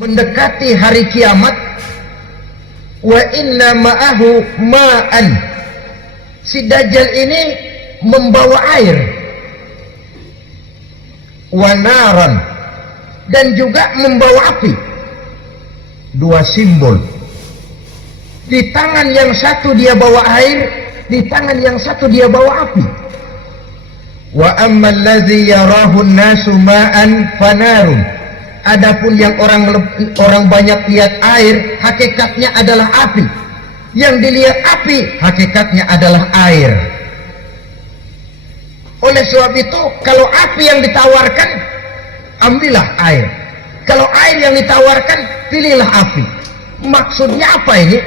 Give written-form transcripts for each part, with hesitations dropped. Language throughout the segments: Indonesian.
mendekati hari kiamat, wa inna ma'ahu ma'an, si Dajjal ini membawa air, wa naran, dan juga membawa api. Dua simbol, di tangan yang satu dia bawa air, di tangan yang satu dia bawa api. Wa ammal ladzi yarahu an-nasu ma'an fanarun, adapun yang orang banyak lihat air, hakikatnya adalah api. Yang dilihat api, hakikatnya adalah air. Oleh sebab itu, kalau api yang ditawarkan, ambillah air. Kalau air yang ditawarkan, pilihlah api. Maksudnya apa ini?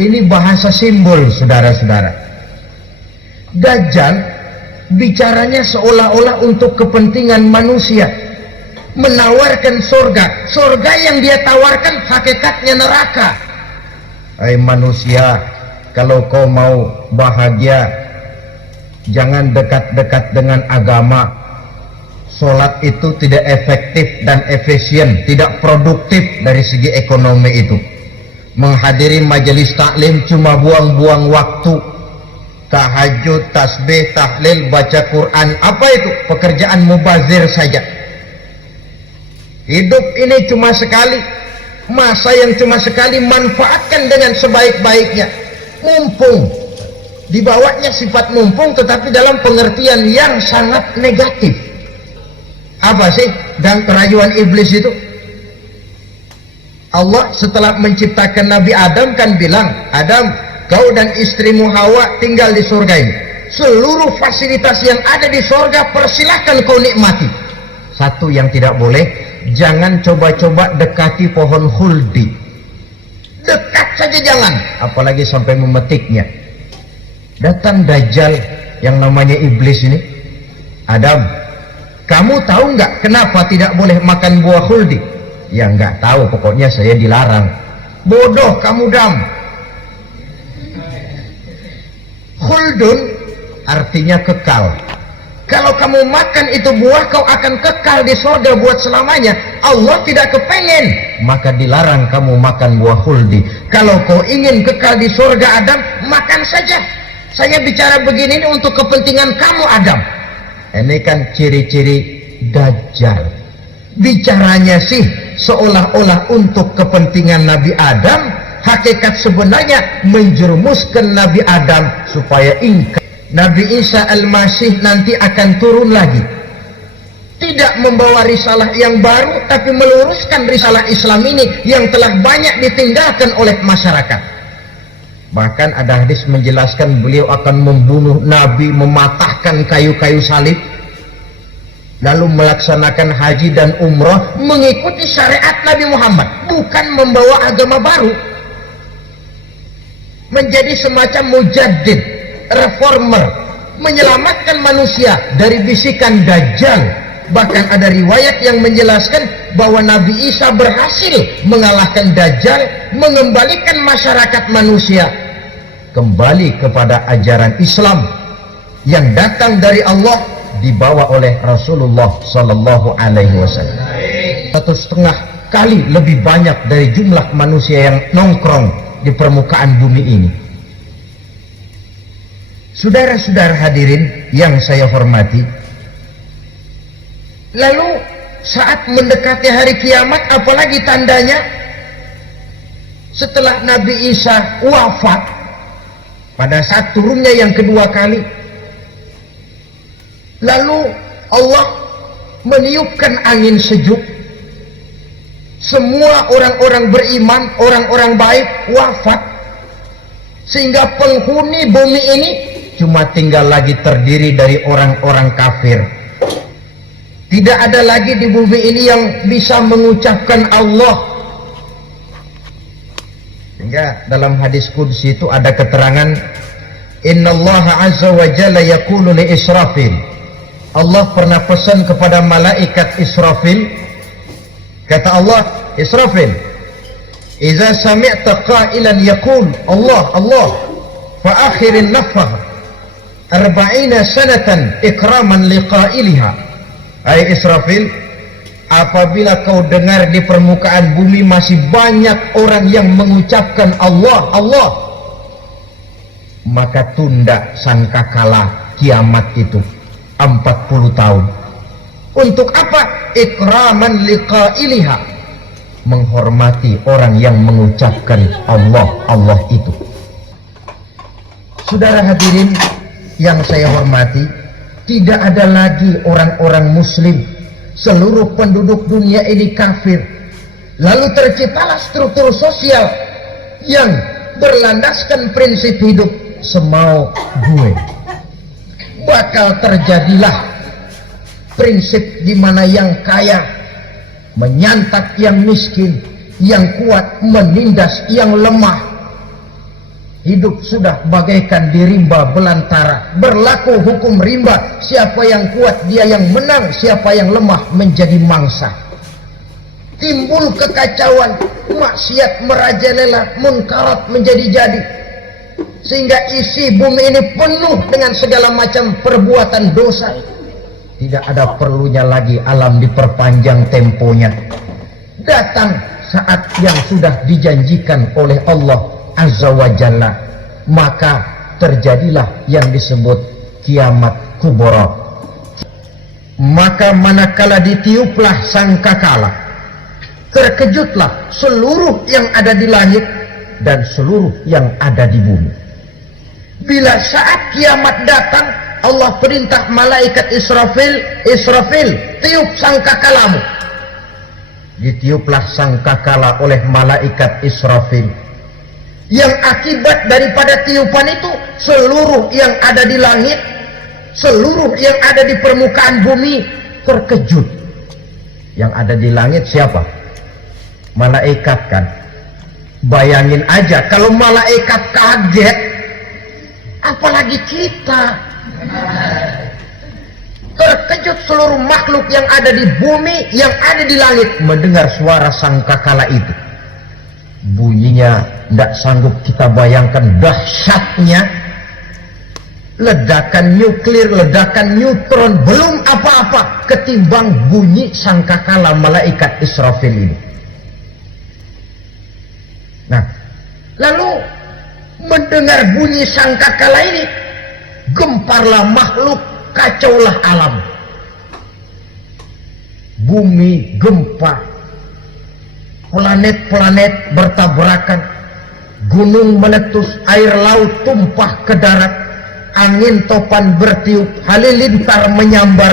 Ini bahasa simbol, saudara-saudara. Dajjal bicaranya seolah-olah untuk kepentingan manusia, menawarkan surga. Surga yang dia tawarkan hakikatnya neraka. Hai manusia, kalau kau mau bahagia, jangan dekat-dekat dengan agama. Sholat itu tidak efektif dan efisien, tidak produktif dari segi ekonomi itu. Menghadiri majelis taklim cuma buang-buang waktu. Tahajud, tasbih, tahlil, baca Quran, apa itu? Pekerjaan mubazir saja. Hidup ini cuma sekali, masa yang cuma sekali, manfaatkan dengan sebaik-baiknya. Mumpung, dibawanya sifat mumpung, tetapi dalam pengertian yang sangat negatif. Apa sih dan kerayuan iblis itu? Allah setelah menciptakan Nabi Adam kan bilang, Adam, kau dan istrimu Hawa tinggal di surga ini. Seluruh fasilitas yang ada di surga persilahkan kau nikmati. Satu yang tidak boleh, jangan coba-coba dekati pohon khuldi. Dekat saja jangan, apalagi sampai memetiknya. Datang Dajjal yang namanya iblis ini. Adam, kamu tahu nggak kenapa tidak boleh makan buah khuldi? Ya nggak tahu, pokoknya saya dilarang. Bodoh kamu, Dam. Khuldun artinya kekal. Kalau kamu makan itu buah, kau akan kekal di surga buat selamanya. Allah tidak kepengen, maka dilarang kamu makan buah khuldi. Kalau kau ingin kekal di surga, Adam, makan saja. Saya bicara begini ini untuk kepentingan kamu, Adam. Ini kan ciri-ciri Dajjal. Bicaranya sih seolah-olah untuk kepentingan Nabi Adam, hakikat sebenarnya menjerumuskan Nabi Adam supaya ingkar. Nabi Isa Al-Masih nanti akan turun lagi, tidak membawa risalah yang baru, tapi meluruskan risalah Islam ini yang telah banyak ditinggalkan oleh masyarakat. Bahkan ada hadis menjelaskan beliau akan membunuh Nabi, mematahkan kayu-kayu salib, lalu melaksanakan haji dan umrah mengikuti syariat Nabi Muhammad, bukan membawa agama baru. Menjadi semacam mujaddid, reformer, menyelamatkan manusia dari bisikan Dajjal. Bahkan ada riwayat yang menjelaskan bahwa Nabi Isa berhasil mengalahkan Dajjal, mengembalikan masyarakat manusia kembali kepada ajaran Islam yang datang dari Allah, dibawa oleh Rasulullah Sallallahu Alaihi Wasallam. 1,5 kali lebih banyak dari jumlah manusia yang nongkrong di permukaan bumi ini. Saudara-saudara hadirin yang saya hormati, lalu saat mendekati hari kiamat, apalagi tandanya? Setelah Nabi Isa wafat, pada saat turunnya yang kedua kali, lalu Allah meniupkan angin sejuk. Semua orang-orang beriman, orang-orang baik wafat, sehingga penghuni bumi ini cuma tinggal lagi terdiri dari orang-orang kafir. Tidak ada lagi di bumi ini yang bisa mengucapkan Allah. Sehingga dalam hadis qudsi itu ada keterangan, Innallaha azza wa jalla yaqulu li Israfil. Allah pernah pesan kepada malaikat Israfil, kata Allah, Israfil, idza sami'ta qailan yaqul Allah Allah fa akhirin nafah 40 sanatan ikraman liqailiha. Hai Israfil, apabila kau dengar di permukaan bumi masih banyak orang yang mengucapkan Allah, Allah, maka tunda sangkakala kiamat itu 40 tahun. Untuk apa? Ikraman liqailiha, menghormati orang yang mengucapkan Allah, Allah itu. Saudara hadirin yang saya hormati, tidak ada lagi orang-orang muslim. Seluruh penduduk dunia ini kafir. Lalu terciptalah struktur sosial yang berlandaskan prinsip hidup semau gue. Bakal terjadilah prinsip di mana yang kaya menyantap yang miskin, yang kuat menindas yang lemah. Hidup sudah bagaikan di rimba belantara, berlaku hukum rimba. Siapa yang kuat dia yang menang, siapa yang lemah menjadi mangsa. Timbul kekacauan, maksiat merajalela, munkarat menjadi-jadi, sehingga isi bumi ini penuh dengan segala macam perbuatan dosa. Tidak ada perlunya lagi alam diperpanjang temponya. Datang saat yang sudah dijanjikan oleh Allah Azza wa Jalla, maka terjadilah yang disebut kiamat kubra. Maka manakala ditiuplah sangkakala, terkejutlah seluruh yang ada di langit dan seluruh yang ada di bumi. Bila saat kiamat datang, Allah perintah malaikat Israfil, tiup sangkakalamu. Ditiuplah sangkakala oleh malaikat Israfil. Yang akibat daripada tiupan itu, seluruh yang ada di langit, seluruh yang ada di permukaan bumi terkejut. Yang ada di langit siapa? Malaikat kan. Bayangin aja kalau malaikat kaget, apalagi kita. Terkejut seluruh makhluk yang ada di bumi, yang ada di langit mendengar suara sangkakala itu. Bunyinya tidak sanggup kita bayangkan dahsyatnya. Ledakan nuklir, ledakan neutron, belum apa-apa ketimbang bunyi sangkakala malaikat Israfil ini. Nah, lalu mendengar bunyi sangkakala ini, gemparlah makhluk, kacaulah alam. Bumi gempa, planet-planet bertabrakan, gunung meletus, air laut tumpah ke darat, angin topan bertiup, halilintar menyambar.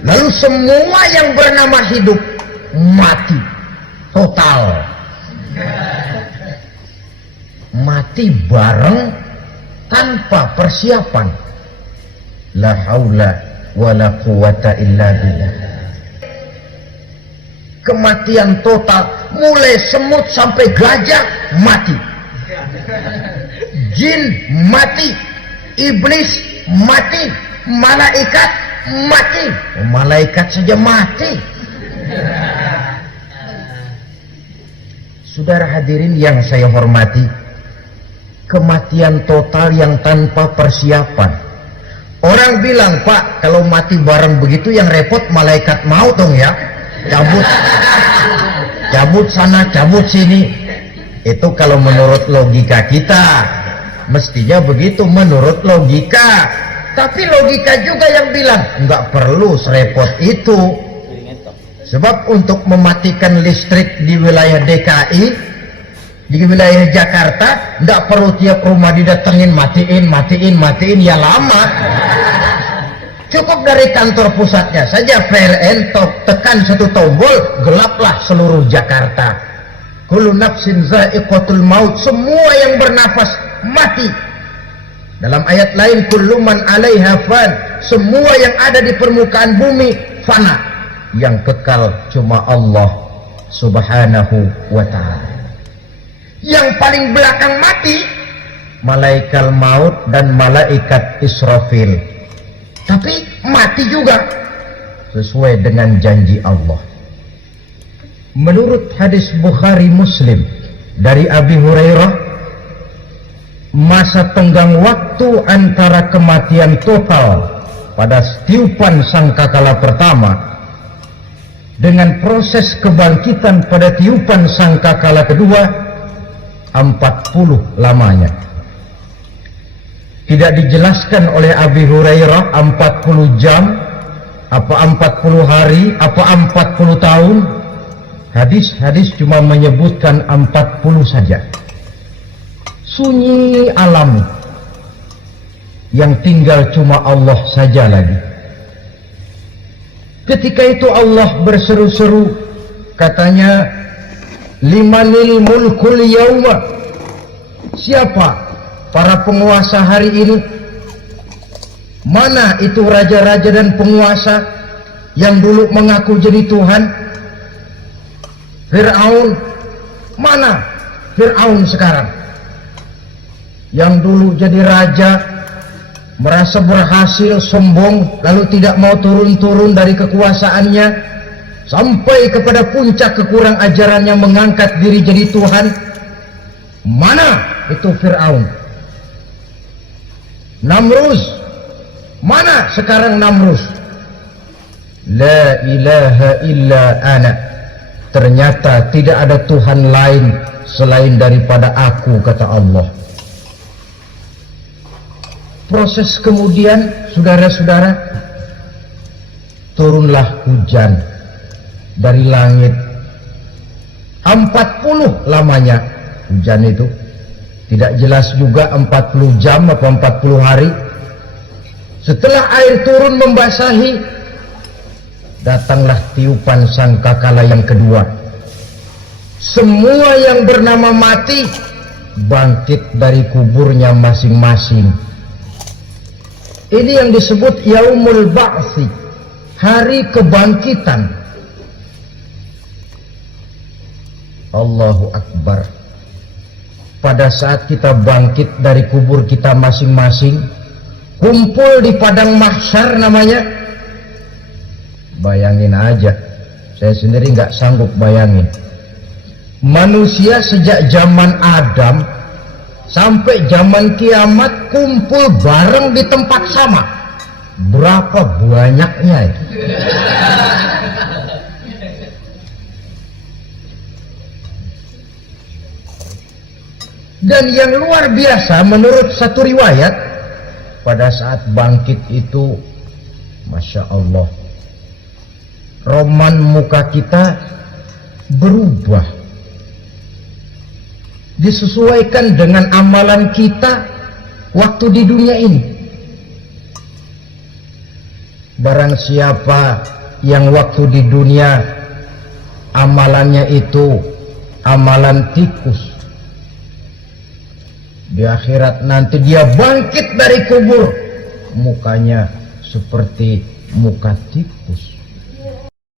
Lalu semua yang bernama hidup mati total. Mati bareng tanpa persiapan. La haula wala quwata illa billah. Kematian total, mulai semut sampai gajah mati, jin mati, iblis mati, malaikat mati. Malaikat saja mati. Saudara hadirin yang saya hormati, kematian total yang tanpa persiapan. Orang bilang, Pak, kalau mati bareng begitu yang repot malaikat maut dong ya. Cabut sana, cabut sini. Itu kalau menurut logika kita, mestinya begitu menurut logika. Tapi logika juga yang bilang nggak perlu serepot itu. Sebab untuk mematikan listrik di wilayah DKI, di wilayah Jakarta, nggak perlu tiap rumah didatengin matiin ya lama. Cukup dari kantor pusatnya saja PLN, tekan satu tombol, gelaplah seluruh Jakarta. Kullu nafsin za'iqatul maut, semua yang bernafas mati. Dalam ayat lain, kullu man 'alaiha fan, semua yang ada di permukaan bumi fana. Yang kekal cuma Allah Subhanahu wa ta'ala. Yang paling belakang mati malaikat maut dan malaikat Israfil. Tapi mati juga sesuai dengan janji Allah. Menurut hadis Bukhari Muslim dari Abi Hurairah, masa tenggang waktu antara kematian total pada tiupan sangkakala pertama dengan proses kebangkitan pada tiupan sangkakala kedua 40 lamanya. Tidak dijelaskan oleh Abi Hurairah 40 jam, apa 40 hari, apa 40 tahun. Hadis-hadis cuma menyebutkan 40 saja. Sunyi alam yang tinggal cuma Allah saja lagi. Ketika itu Allah berseru-seru, katanya, limanil mulkul yauma, siapa para penguasa hari ini? Mana itu raja-raja dan penguasa yang dulu mengaku jadi Tuhan? Fir'aun, mana Fir'aun sekarang? Yang dulu jadi raja, merasa berhasil, sombong, lalu tidak mau turun-turun dari kekuasaannya, sampai kepada puncak kekurang ajarannya mengangkat diri jadi Tuhan. Mana itu Fir'aun? Namrus, mana sekarang Namrus? La ilaha illa ana, ternyata tidak ada Tuhan lain selain daripada aku, kata Allah. Proses kemudian, saudara-saudara, turunlah hujan dari langit. 40 lamanya hujan itu. Tidak jelas juga 40 jam atau 40 hari. Setelah air turun membasahi, datanglah tiupan sangkakala yang kedua. Semua yang bernama mati bangkit dari kuburnya masing-masing. Ini yang disebut Yaumul Ba'tsi, hari kebangkitan. Allahu Akbar. Pada saat kita bangkit dari kubur kita masing-masing, kumpul di padang mahsyar namanya. Bayangin aja, saya sendiri nggak sanggup bayangin. Manusia sejak zaman Adam sampai zaman kiamat kumpul bareng di tempat sama. Berapa banyaknya itu? Dan yang luar biasa, menurut satu riwayat, pada saat bangkit itu, Masya Allah, roman muka kita berubah, disesuaikan dengan amalan kita waktu di dunia ini. Barang siapa yang waktu di dunia amalannya itu amalan tikus, di akhirat nanti dia bangkit dari kubur, mukanya seperti muka tikus.